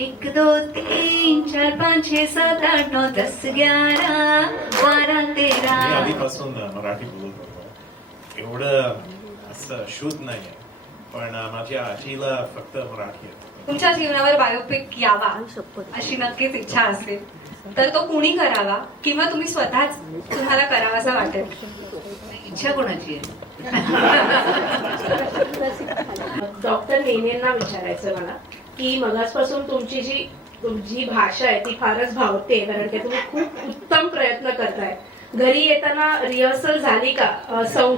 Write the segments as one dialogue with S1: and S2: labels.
S1: एक दो तीन चार पाच छे सात आठ नऊ दस ग्यारा बारा
S2: मी
S1: तेरा
S2: आधीपासून मराठी बोलत. होतो एवढं असं शुद्ध नाहीये. पण माझ्या आजीला फक्त मराठी येतं.
S3: तुमच्या जीवनावर बायोपिक यावा अशी नक्कीच इच्छा असेल. तर तो कुणी करावा किंवा तुम्ही स्वतःच तुम्हाला करावासा वाटेल?
S1: इच्छा कोणाची आहे?
S4: डॉक्टर नेनेंना विचारायचं मला. की मगासपासून तुमची जी तुमची भाषा आहे ती फारच भावते कारण की तुम्ही खूप उत्तम प्रयत्न करताय. घरी येताना रिहर्सल झाली का सौ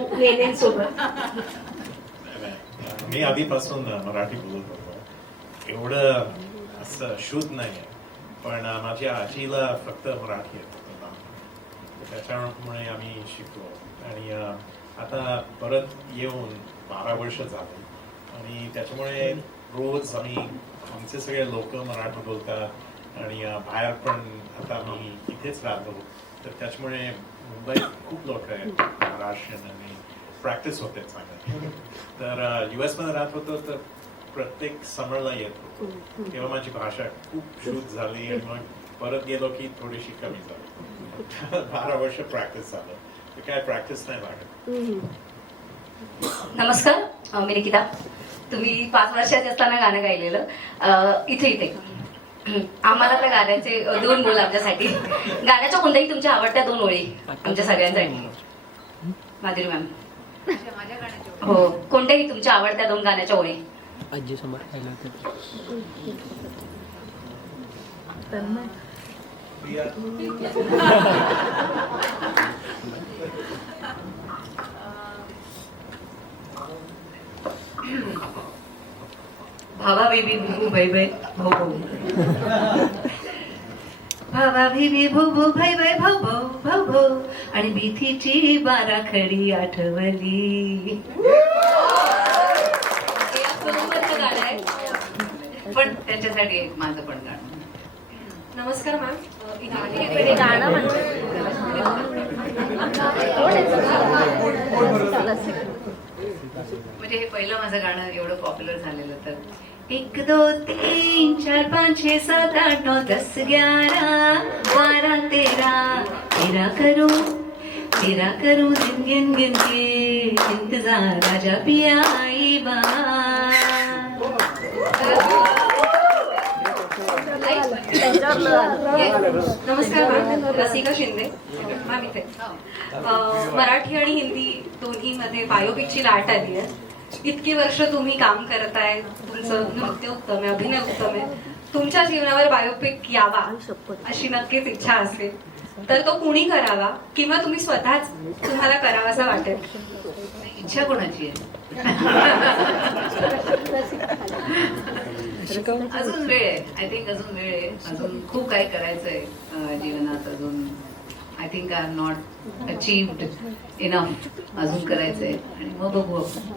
S4: सोबत
S2: मी आधीपासून मराठी बोलत होतो. एवढं असं शुद्ध नाहीये पण माझ्या आजीला फक्त मराठी येतं. त्याच्यामुळे आम्ही शिकलो. आणि आता परत येऊन बारा वर्ष झाले. आणि त्याच्यामुळे रोज आम्ही आमचे सगळे लोक मराठी बोलतात आणि बाहेर पण आता मी इथेच राहतो. तर त्याच्यामुळे मुंबईत खूप लोक आहेत महाराष्ट्रीयन आणि प्रॅक्टिस होते चांगली. तर युएसमध्ये राहत होतो तर प्रत्येक समरला येत होतो. तेव्हा माझी भाषा खूप शुद्ध झाली आणि मग परत गेलो की थोडीशी कमी झाली. बारा वर्ष प्रॅक्टिस झालं. तर काय प्रॅक्टिस नाही लागत.
S5: नमस्कार मी निकिता. तुम्ही पाच वर्षाचे असताना गाणं गायलेलं. इथे इथे. आम्हाला त्या गाण्याचे दोन बोल आमच्यासाठी. गाण्याच्या कोणत्याही तुमच्या आवडत्या दोन ओळी आमच्या सगळ्यांसाठी. माधुरी मॅम. हो कोणत्याही तुमच्या आवडत्या दोन गाण्याच्या ओळी.
S6: आजी समोर राहिलं होतं
S1: भावा बेबी भू भै भै भो भो भावा बेबी भू भू भै भै भो भो भो भो आणि भीतीची बारा खडी आठवली
S5: गाणं आहे.
S1: पण त्याच्यासाठी एक माझं पण गाणं.
S3: नमस्कार मॅम
S1: म्हणजे म्हणजे हे पहिलं माझं गाणं एवढं पॉप्युलर झालेलं तर एक दो तीन चार पाच छे सात आठ नऊ दस ग्यारा बारा तेरा तेरा करू तेरा करू दिन गिन गिन के इंतजार राजा पिया आई
S3: नमस्कार मॅम रसिका शिंदे. मॅम इथे. अं, मराठी आणि हिंदी दोन्ही मध्ये बायोपिकची लाट आली आहे. इतकी वर्ष तुम्ही काम करताय तुमचं नृत्य उत्तम आहे अभिनय उत्तम आहे. तुमच्या जीवनावर बायोपिक यावा अशी नक्कीच इच्छा असेल तर तो कुणी करावा किंवा तुम्ही स्वतःच तुम्हाला करावासा वाटेल?
S1: इच्छा कोणाची आहे? अजून वेळ आहे. आय थिंक अजून वेळ आहे. अजून खूप काही करायचंय जीवनात. अजून I think I am not achieved enough अजून करायचंय. आणि मग बघू आपण.